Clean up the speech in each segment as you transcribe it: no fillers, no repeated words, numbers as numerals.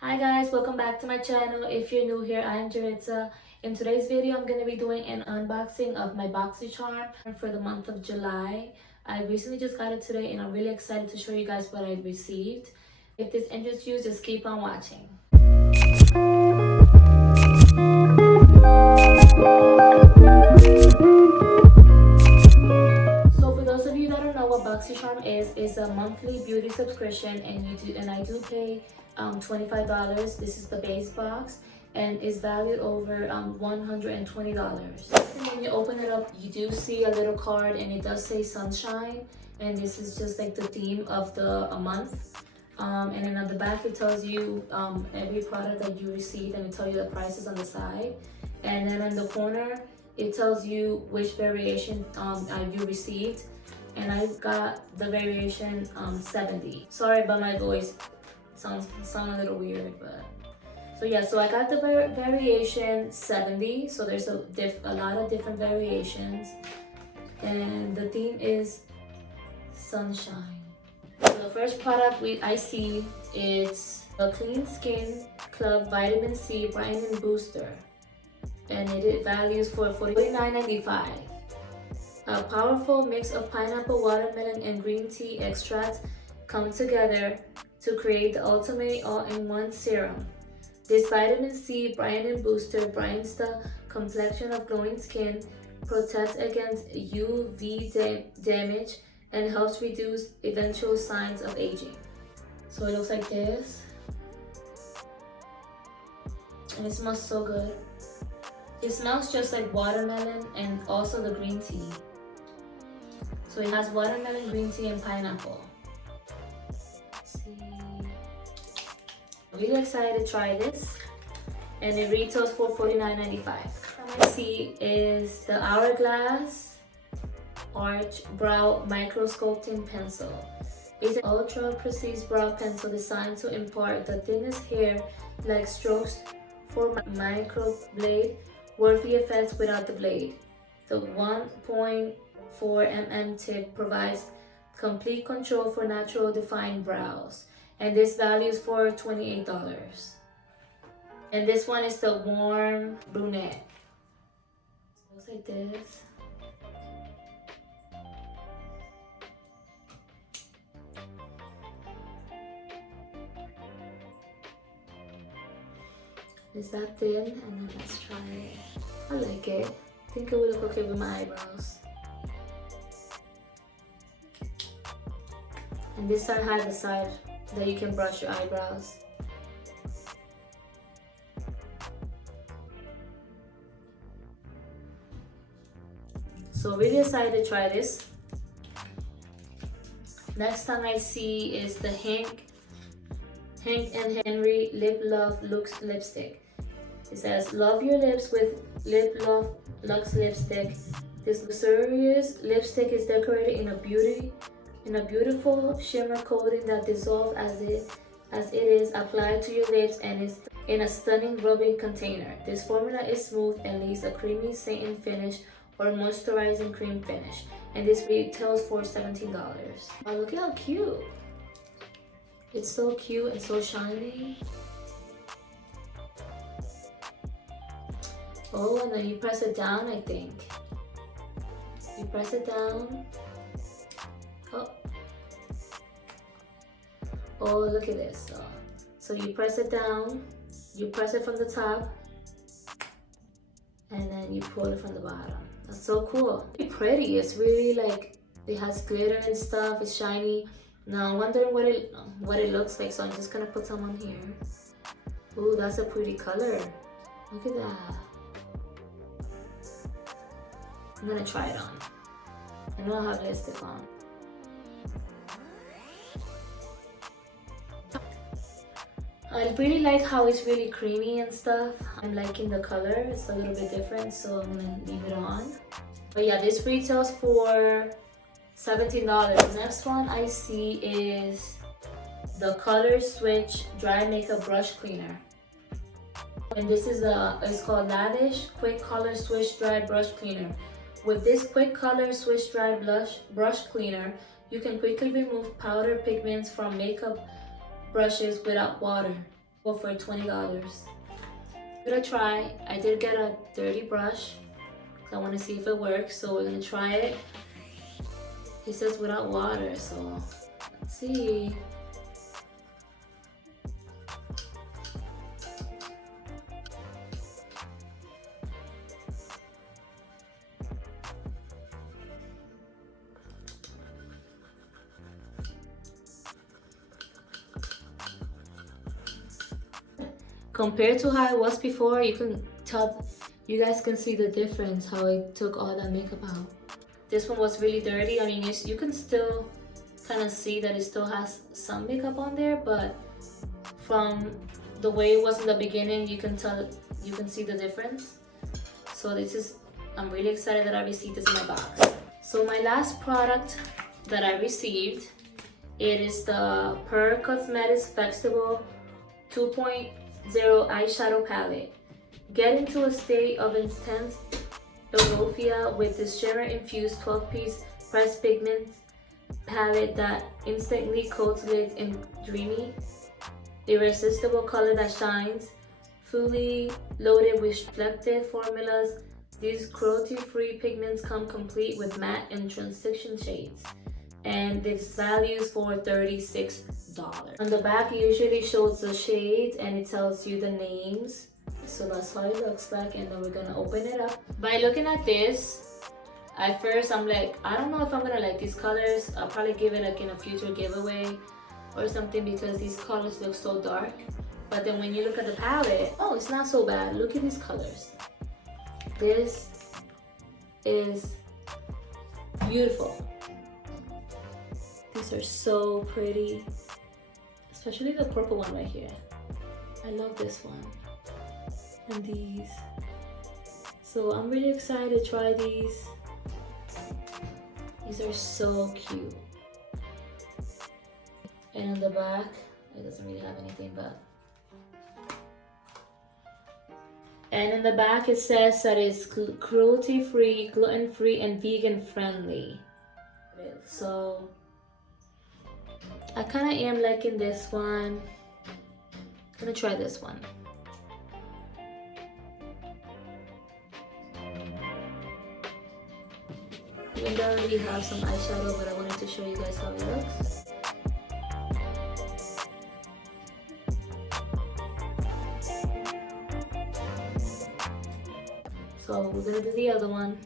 Hi guys, welcome back to my channel. If you're new here, I am Jaritza. In today's video, I'm going to be doing an unboxing of my BOXYCHARM for the month of July. I recently just got it today and I'm really excited to show you guys what I received. If this interests you, just keep on watching. So for those of you that don't know what BOXYCHARM is, it's a monthly beauty subscription and I do pay $25. This is the base box and is valued over $120. And when you open it up, you do see a little card and it does say sunshine, and this is just like the theme of the month. And then on the back it tells you every product that you received, and it tells you the prices on the side. And then on the corner it tells you which variation you received, and I got the variation 70. Sorry about my voice, sound a little weird, but so I got the variation 70. So there's a lot of different variations, and the theme is sunshine. So the first product I see is a Clean Skin Club Vitamin C Brightening Booster, and it values for $49.95. A powerful mix of pineapple, watermelon, and green tea extracts come together to create the ultimate all-in-one serum. This vitamin C brightening booster brightens the complexion of glowing skin, protects against UV damage, and helps reduce eventual signs of aging. So it looks like this, and it smells so good. It smells just like watermelon and also the green tea. So it has watermelon, green tea, and pineapple. Let's see. Really excited to try this, and it retails for $49.95. What I see is the Hourglass Arch Brow Micro Sculpting Pencil. It's an ultra precise brow pencil designed to impart the thinnest hair-like strokes for micro blade worthy effects without the blade. The 1.4 mm tip provides complete control for natural defined brows, and this values for $28. And this one is the warm brunette. Looks like this. It's that thin, and then let's try it. I like it. I think it will look okay with my eyebrows. And this side has the side that you can brush your eyebrows. So really excited to try this. Next time I see is the Hank and Henry Lip Love Luxe lipstick. It says, love your lips with Lip Love Luxe lipstick. This luxurious lipstick is decorated in a beautiful shimmer coating that dissolves as it is applied to your lips and is in a stunning rubbing container. This formula is smooth and leaves a creamy satin finish or moisturizing cream finish, and this retails for $17. Oh, look at how cute! It's so cute and so shiny. Oh, and then you press it down, I think. You press it down. Oh, look at this. So you press it down, you press it from the top, and then you pull it from the bottom. That's so cool. It's pretty. It's really like, it has glitter and stuff. It's shiny. Now I'm wondering what it looks like, so I'm just gonna put some on here. Ooh, that's a pretty color. Look at that. I'm gonna try it on. I know I have lipstick on. I really like how it's really creamy and stuff. I'm liking the color. It's a little bit different, so I'm gonna leave it on. But yeah, this retails for $17. The next one I see is the Color Switch Dry Makeup Brush Cleaner. And this is it's called Lavish Quick Color Switch Dry Brush Cleaner. With this Quick Color Switch Dry Brush Cleaner, you can quickly remove powder pigments from makeup brushes without water. for $20. Give it a try. I did get a dirty brush because I want to see if it works, so we're gonna try it. It says without water, so let's see. Compared to how it was before, you can tell, you guys can see the difference, how it took all that makeup out. This one was really dirty. I mean, you can still kind of see that it still has some makeup on there, but from the way it was in the beginning, you can tell, you can see the difference. So this is, I'm really excited that I received this in my box. So my last product that I received, it is the Per Cosmetics Festival 2.0 eyeshadow palette. Get into a state of intense euphoria with this shimmer infused 12-piece pressed pigment palette that instantly coats lids in dreamy, irresistible color that shines. Fully loaded with reflective formulas, these cruelty-free pigments come complete with matte and transition shades, and this values for $36. On the back, it usually shows the shades and it tells you the names. So that's how it looks like, and then we're gonna open it up. By looking at this, at first I'm like, I don't know if I'm gonna like these colors. I'll probably give it like in a future giveaway or something because these colors look so dark. But then when you look at the palette, oh, it's not so bad. Look at these colors. This is beautiful. These are so pretty, especially the purple one right here. I love this one. And these. So I'm really excited to try these. These are so cute. And on the back, it doesn't really have anything, but. And in the back it says that it's cruelty-free, gluten-free, and vegan-friendly. So I kind of am liking this one. I'm gonna try this one. Even though I already have some eyeshadow, but I wanted to show you guys how it looks. So we're gonna do the other one.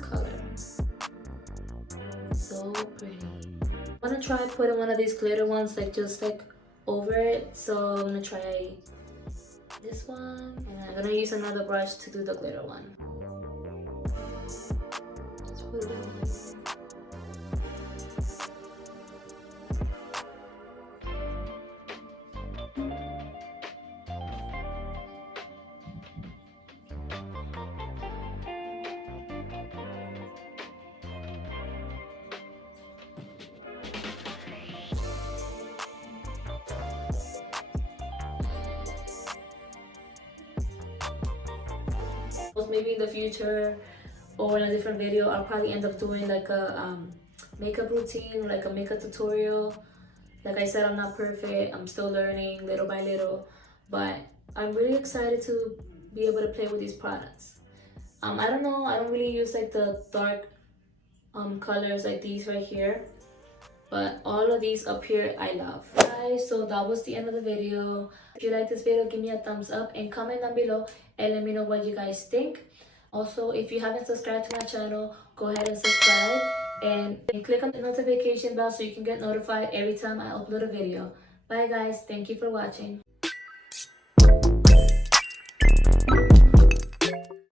Color. So pretty. I wanna try putting one of these glitter ones, like just like over it. So I'm gonna try this one, and I'm gonna use another brush to do the glitter one. Just put it in there. Maybe in the future or in a different video, I'll probably end up doing like a makeup routine, like a makeup tutorial. Like I said, I'm not perfect. I'm still learning little by little, but I'm really excited to be able to play with these products. I don't know, I don't really use like the dark colors like these right here, but all of these up here I love. Guys, so that was the end of the video. If you like this video, give me a thumbs up and comment down below and let me know what you guys think. Also, if you haven't subscribed to my channel, go ahead and subscribe and click on the notification bell so you can get notified every time I upload a video. Bye guys, thank you for watching.